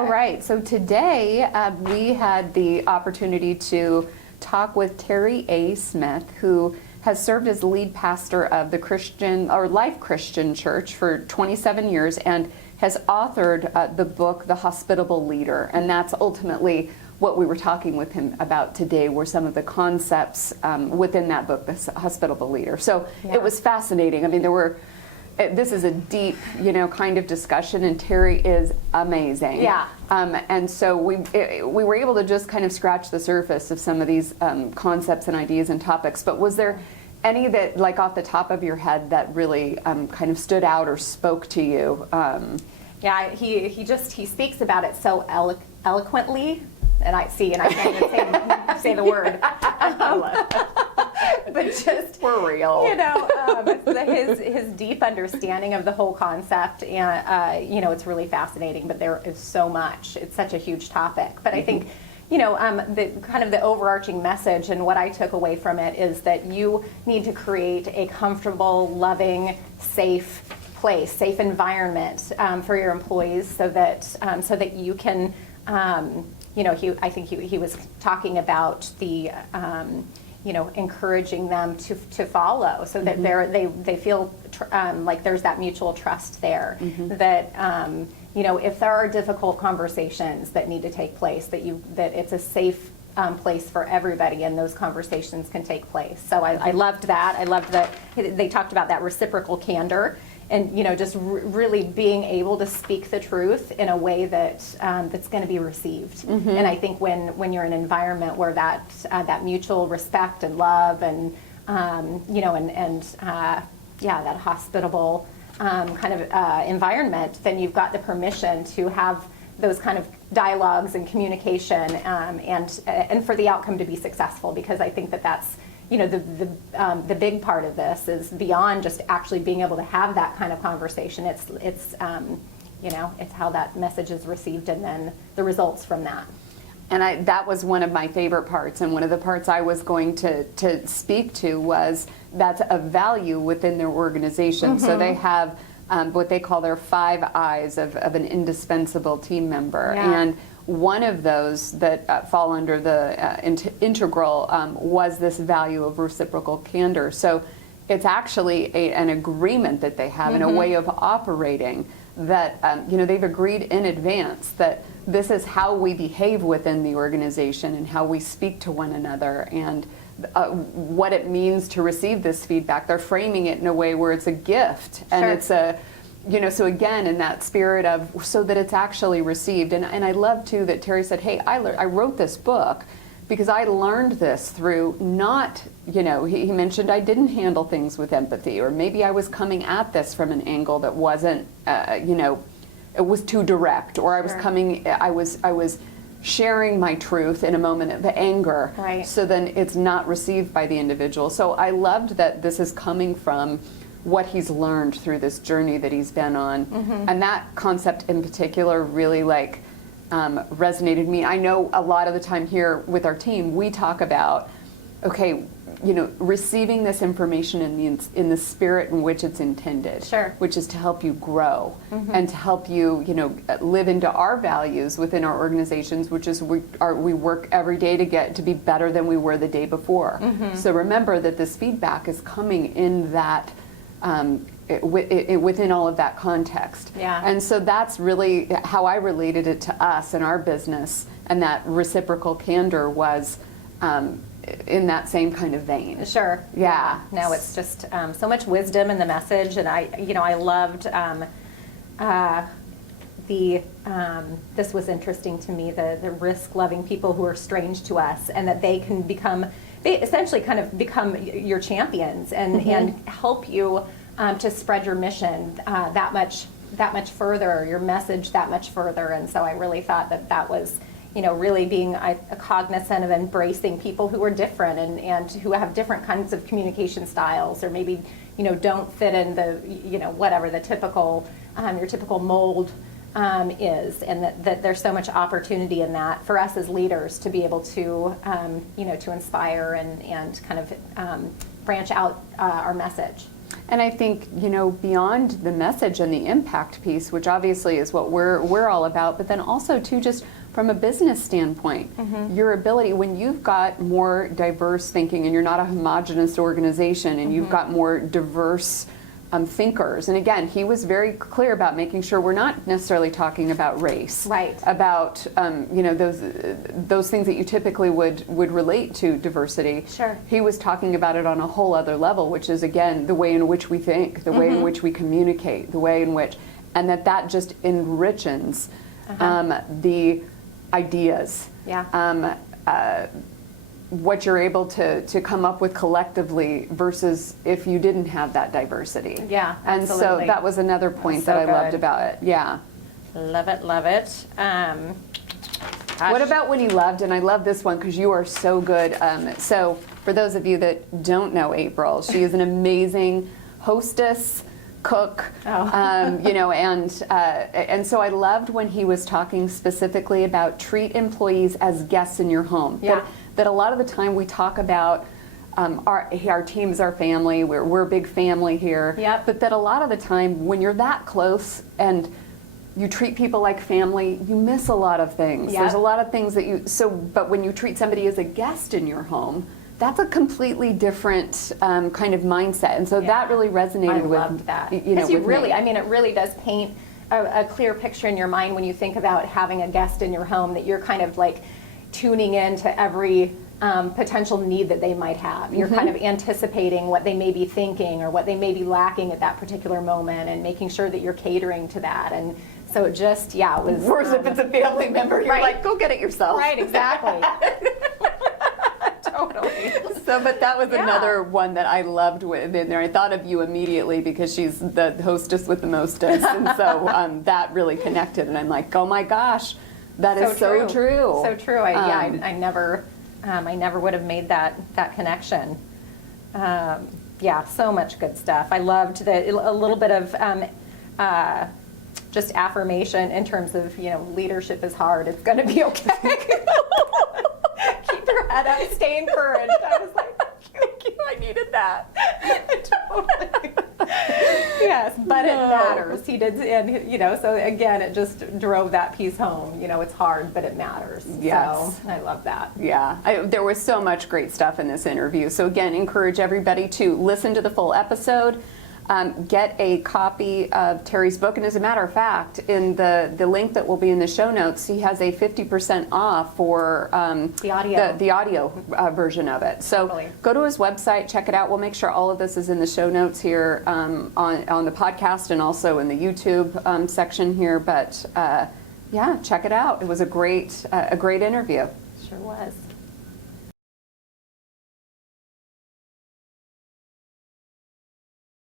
All right, so today we had the opportunity to talk with Terry A. Smith, who has served as lead pastor of the Christian or Life Christian Church for 27 years and has authored the book, The Hospitable Leader. And that's ultimately what we were talking with him about today, were some of the concepts within that book, The Hospitable Leader. So It was fascinating. I mean, this is a deep, kind of discussion, and Terry is amazing. Yeah. And so we were able to just kind of scratch the surface of some of these concepts and ideas and topics. But was there any that, like off the top of your head, that really kind of stood out or spoke to you? Yeah, he speaks about it so eloquently, and I can't even say the word. But just for real, his deep understanding of the whole concept, and it's really fascinating. But there is so much; it's such a huge topic. But I think, the kind of the overarching message and what I took away from it is that you need to create a comfortable, loving, safe place, safe environment for your employees, so that you can, I think he was talking about the. Encouraging them to follow, so that they feel like there's that mutual trust there. That if there are difficult conversations that need to take place, that it's a safe place for everybody, and those conversations can take place. So I loved that. I loved that they talked about that reciprocal candor, and just really being able to speak the truth in a way that that's going to be received. And I think when you're in an environment where that mutual respect and love and that hospitable kind of environment, then you've got the permission to have those kind of dialogues and communication, and for the outcome to be successful. Because I think that's the big part of this is beyond just actually being able to have that kind of conversation. It's how that message is received, and then the results from that. And that was one of my favorite parts, and one of the parts I was going to speak to was that's a value within their organization. So they have what they call their 5 I's of an indispensable team member. Yeah. And one of those that fall under the integral was this value of reciprocal candor. So it's actually an agreement that they have and a way of operating that they've agreed in advance that this is how we behave within the organization and how we speak to one another, and what it means to receive this feedback. They're framing it in a way where it's a gift, and it's a so again, in that spirit of so that it's actually received. And I love too that Terry said, hey, I wrote this book because I learned this through not, he mentioned I didn't handle things with empathy, or maybe I was coming at this from an angle that wasn't, it was too direct, or I was sharing my truth in a moment of anger. Right. So then it's not received by the individual. So I loved that this is coming from what he's learned through this journey that he's been on. And that concept in particular really resonated with me. I know a lot of the time here with our team, we talk about, okay, receiving this information in the spirit in which it's intended, which is to help you grow and to help you, live into our values within our organizations, which is we work every day to get to be better than we were the day before. So remember that this feedback is coming in that within all of that context. Yeah. And so that's really how I related it to us and our business, and that reciprocal candor was in that same kind of vein. Sure. Yeah. No, it's just so much wisdom in the message, and I loved this was interesting to me, the risk-loving people who are strange to us, and that they essentially kind of become your champions and help you to spread your mission that much further, your message that much further. And so I really thought that was, really being a cognizant of embracing people who are different and who have different kinds of communication styles, or maybe, don't fit in the, whatever the typical, your typical mold is, and that there's so much opportunity in that for us as leaders to be able to, to inspire and kind of branch out our message. And I think, beyond the message and the impact piece, which obviously is what we're all about, but then also too, just from a business standpoint, your ability, when you've got more diverse thinking and you're not a homogenous organization and you've got more diverse thinkers, and again, he was very clear about making sure we're not necessarily talking about race, right? About those things that you typically would relate to diversity. Sure. He was talking about it on a whole other level, which is again the way in which we think, the way in which we communicate, the way in which, and that just enriches the ideas. Yeah. What you're able to come up with collectively versus if you didn't have that diversity. Yeah, and absolutely. so that was another point So that I good. loved about it. Yeah. Love it, love it. What about when he loved, and I love this one because you are so good. So for those of you that don't know April, she is an amazing hostess, cook, and so I loved when he was talking specifically about treat employees as guests in your home. Yeah. That a lot of the time we talk about our team is our family, we're a big family here. Yep. But that a lot of the time when you're that close and you treat people like family, you miss a lot of things. Yep. There's a lot of things that but when you treat somebody as a guest in your home, that's a completely different kind of mindset. And so that really resonated with loved that. with really, me. I mean, it really does paint a clear picture in your mind when you think about having a guest in your home, that you're kind of like tuning in to every potential need that they might have. You're kind of anticipating what they may be thinking or what they may be lacking at that particular moment and making sure that you're catering to that. And so it just, it was... Whereas if it's a family member, you're right. like, go get it yourself. Right, exactly. Totally. So, but that was another one that I loved in there. I thought of you immediately because she's the hostess with the mostest. And so that really connected. And I'm like, oh my gosh, that is so true. So true. I never would have made that connection. So much good stuff. I loved a little bit of just affirmation in terms of, leadership is hard. It's going to be okay. Keep your head up, stay encouraged. I was like, thank you. I needed that. Totally. Yes, but it matters. He did, and so again, it just drove that piece home. It's hard, but it matters. Yes. So I love that. Yeah, there was so much great stuff in this interview. So again, encourage everybody to listen to the full episode. Get a copy of Terry's book, and as a matter of fact, in the link that will be in the show notes, he has a 50% off for the audio version of it. So totally. Go to his website, check it out. We'll make sure all of this is in the show notes here on the podcast and also in the YouTube section here. But check it out. It was a great interview. Sure was.